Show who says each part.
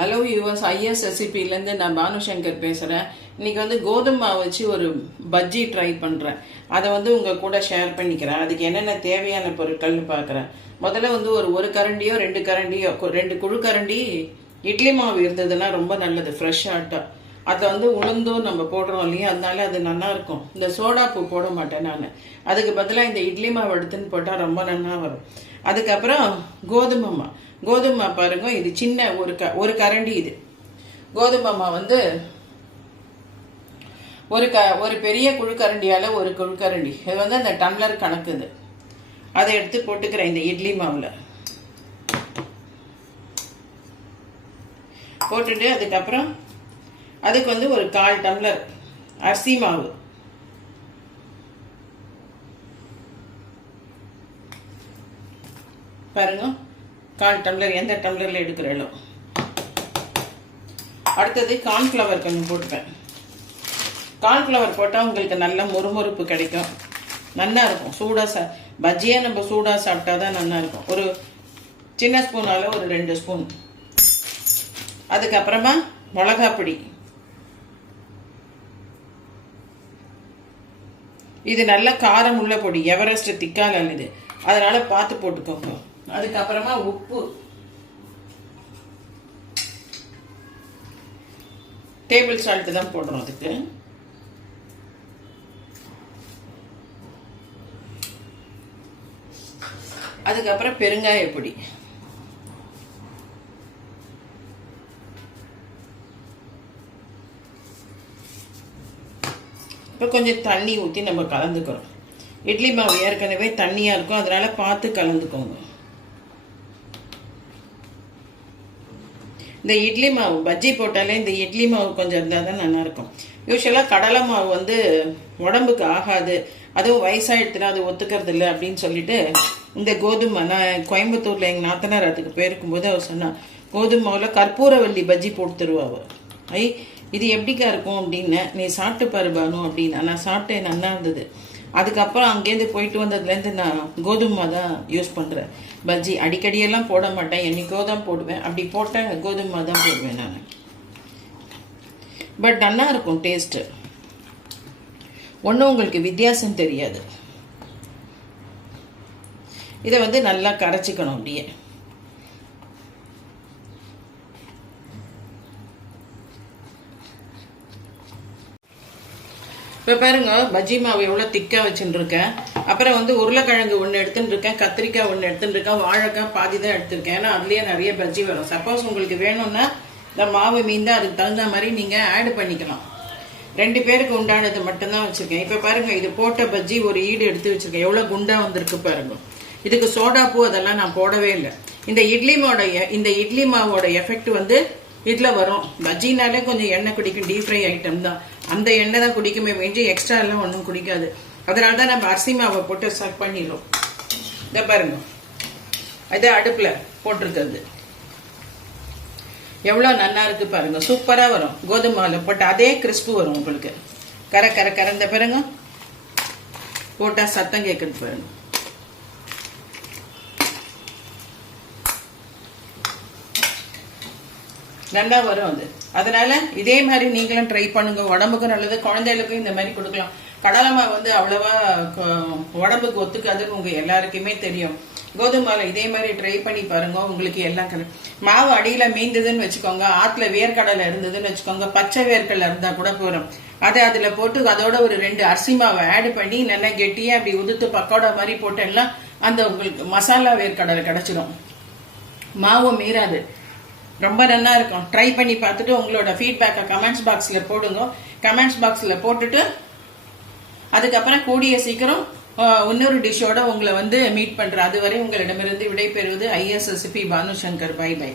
Speaker 1: Hello US ஐஎஸ்எஸ்சிபிலேருந்து நான் பானுசங்கர் பேசுகிறேன் இன்னைக்கு வந்து கோதுமை மாவு வச்சு ஒரு பஜ்ஜி ட்ரை பண்ணுறேன் அதை வந்து உங்கள் கூட ஷேர் பண்ணிக்கிறேன். அதுக்கு என்னென்ன தேவையான பொருட்கள்னு பார்க்குறேன் முதல்ல வந்து ஒரு ஒரு கரண்டியோ ரெண்டு கரண்டியோ ரெண்டு குழு கரண்டி இட்லி மாவு இருந்ததுன்னா ரொம்ப நல்லது ஃப்ரெஷ் ஆட்டம் அதை வந்து உளுந்தும் நம்ம போடுறோம் இல்லையா? அதனால அது நல்லா இருக்கும் இந்த சோடா பூ போட மாட்டேன் நான். அதுக்கு பதிலாக இந்த இட்லி மாவு எடுத்துன்னு போட்டால் ரொம்ப நல்லா வரும். அதுக்கப்புறம் கோதுமை மா. கோதுமை பாருங்க இது சின்ன ஒரு க ஒரு கரண்டி இது. கோதுமை மா வந்து ஒரு க ஒரு பெரிய குழுக்கரண்டியால் ஒரு குழுக்கரண்டி. இது வந்து அந்த டம்ளர் கணக்கு இது. அதை எடுத்து போட்டுக்கிறேன் இந்த இட்லி மாவில். போட்டுட்டு அதுக்கப்புறம் அதுக்கு வந்து ஒரு கால் டம்ளர் அரிசி மாவு. பாருங்க கால் டம்ளர் எந்த டம்ளரில் எடுக்கிறீங்களோ அடுத்தது கார்ன்ஃப்ளவர் கொஞ்சம் போட்டுப்பேன். கார்ன்ஃப்ளவர் போட்டால் உங்களுக்கு நல்ல மொறுமொறுப்பு கிடைக்கும். நல்லா இருக்கும். சூடாக சா பஜ்ஜியே நம்ம சூடாக சாப்பிட்டா தான் நல்லா இருக்கும். ஒரு சின்ன ஸ்பூனால ஒரு ரெண்டு ஸ்பூன் அதுக்கப்புறமா மிளகாப்பொடி இது நல்ல காரம் உள்ள பொடி. எவரெஸ்ட் திக்காலல் இது அதனால பார்த்து போட்டுக்கோங்க. அதுக்கப்புறமா உப்பு. டேபிள் சால்ட் தான் போடுறோம் அதுக்கு. அதுக்கப்புறம் பெருங்காய பொடி. இப்போ கொஞ்சம் தண்ணி ஊற்றி நம்ம கலந்துக்கிறோம் இட்லி மாவு ஏற்கனவே தண்ணியாக இருக்கும் அதனால் பார்த்து கலந்துக்கோங்க. இந்த இட்லி மாவு பஜ்ஜி போட்டாலே இந்த இட்லி மாவு கொஞ்சம் இருந்தால் தான் நல்லாயிருக்கும். யூஸ்வலாக கடலை மாவு வந்து உடம்புக்கு ஆகாது. அதுவும் வயசாயிடுத்துனா அது ஒத்துக்கிறது இல்லை அப்படின்னு சொல்லிட்டு இந்த கோதுமை நான் கோயம்புத்தூரில் எங்கள் நாத்தனார் அதுக்கு போயிருக்கும்போது அவர் சொன்னான் கோதுமை மாவில் கற்பூரவல்லி பஜ்ஜி போட்டு தருவா ஐ இது எப்படிக்கா இருக்கும் அப்படின்னு நீ சாப்பிட்டு பாரு பானு அப்படின்னா. நான் சாப்பிட்டேன் நல்லா இருந்தது. அதுக்கப்புறம் அங்கேருந்து போயிட்டு வந்ததுலேருந்து நான் கோதுமை தான் யூஸ் பண்ணுறேன் பஜ்ஜி அடிக்கடியெல்லாம் போட மாட்டேன் என்னைக்கோ தான் போடுவேன். அப்படி போட்டால் கோதுமை தான் போடுவேன் நான். பட் நல்லா இருக்கும் டேஸ்ட்டு ஒன்றும் உங்களுக்கு வித்தியாசம் தெரியாது. இதை வந்து நல்லா கரைச்சிக்கணும் அப்படியே. இப்போ பாருங்க பஜ்ஜி மாவு எவ்வளோ திக்காக வச்சுட்டுருக்கேன் அப்புறம் வந்து உருளைக்கிழங்கு ஒன்று எடுத்துட்டு இருக்கேன் கத்திரிக்காய் ஒன்று எடுத்துட்டு இருக்கேன் வாழைக்காய் பாதி தான் எடுத்திருக்கேன். ஏன்னா அதுலேயே நிறைய பஜ்ஜி வரும். சப்போஸ் உங்களுக்கு வேணும்னா இந்த மாவு மீந்தா அதுக்கு தகுந்த மாதிரி நீங்கள் ஆட் பண்ணிக்கலாம். ரெண்டு பேருக்கு உண்டானது மட்டும்தான் வச்சுருக்கேன். இப்போ பாருங்க இது போட்ட பஜ்ஜி ஒரு ஈடு எடுத்து வச்சுருக்கேன். எவ்வளோ குண்டாக வந்திருக்கு பாருங்கள் இதுக்கு சோடா பூ அதெல்லாம் நான் போடவே இல்லை. இந்த இட்லி மாவோட எ- இந்த இட்லி மாவோட எஃபெக்ட் வந்து இதில் வரும். பஜ்ஜினாலே கொஞ்சம் எண்ணெய் குடிக்கும் டீப் ஃப்ரை ஐட்டம் தான். அந்த எண்ணெய் தான் குடிக்குமே வேண்டி எக்ஸ்ட்ரா எல்லாம் ஒன்றும் குடிக்காது. அதனால தான் நம்ம அரிசி மாவை போட்டு சர்வ் பண்ணிடுறோம். இதை பாருங்க. இது அடுப்பில் போட்டிருக்கிறது. எவ்வளோ நல்லா இருக்கு பாருங்க. சூப்பராக வரும். கோதுமை மாவில் போட்டு அதே கிறிஸ்பு வரும் உங்களுக்கு. கரை கரை கறந்த பாருங்க போட்டால் சத்தம் கேட்குறது பாருங்க. நல்லா வரும் அது. அதனால இதே மாதிரி நீங்களும் ட்ரை பண்ணுங்க. உடம்புக்கும் நல்லது. குழந்தைகளுக்கும் இந்த மாதிரி கொடுக்கலாம். கடலை மாவு வந்து அவ்வளவா கொ- உடம்புக்கு ஒத்துக்காது உங்க எல்லாருக்குமே தெரியும். கோதுமாவில் இதே மாதிரி ட்ரை பண்ணி பாருங்க. உங்களுக்கு எல்லாம் கல மாவு அடியில் மீந்ததுன்னு வச்சுக்கோங்க. ஆற்றுல வேர்க்கடலை இருந்ததுன்னு வச்சுக்கோங்க. பச்சை வேர்க்கடலை இருந்தால் கூட போகிறோம் அதை அதில் போட்டு அதோட ஒரு ரெண்டு அரிசி மாவை ஆட் பண்ணி நல்லா கெட்டியாக அப்படி உதுத்து பக்கோடா மாதிரி போட்டேன்னா அந்த உங்களுக்கு மசாலா வேர்க்கடலை கிடச்சிரும். மாவும் மீறாது. ரொம்ப நல்லா இருக்கும். ட்ரை பண்ணி பார்த்துட்டு உங்களோட ஃபீட்பேக்கை கமெண்ட்ஸ் பாக்ஸில் போடுங்க. கமெண்ட்ஸ் பாக்ஸில் போட்டுட்டு அதுக்கப்புறம் கூடிய சீக்கிரம் இன்னொரு டிஷ்ஷோட உங்களை வந்து மீட் பண்ணுறேன் அதுவரை உங்களிடமிருந்து விடைபெறுவது ஐஎஸ்எஸ்பி பானுசங்கர். By by